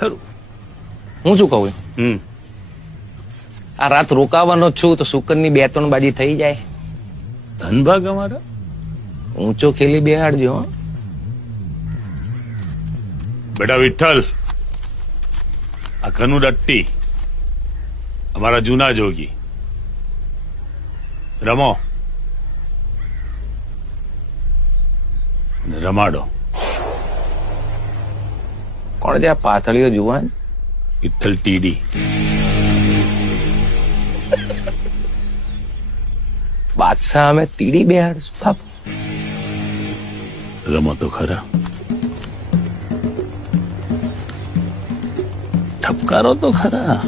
ખરું. હું શું કહું આ રાત રોકાવાનો જ છું તો શુકરની 2-3 બાજી થઈ જાય. ધનભાગ અમારા ઊંચો ખેલી બેહાડજો હો. બેટા વિઠ્ઠલ, આ કનુ દટ્ટી અમારા જૂના જોગી. રમો ને રમાડો. કોણ છે આ પાથળીઓ જુવાન? વિઠ્ઠલ ટીડી. બાદશાહ અમે તીડી બેહાડશું બાપુ. રમો તો ખરા. ઠપકારો તો ખરા.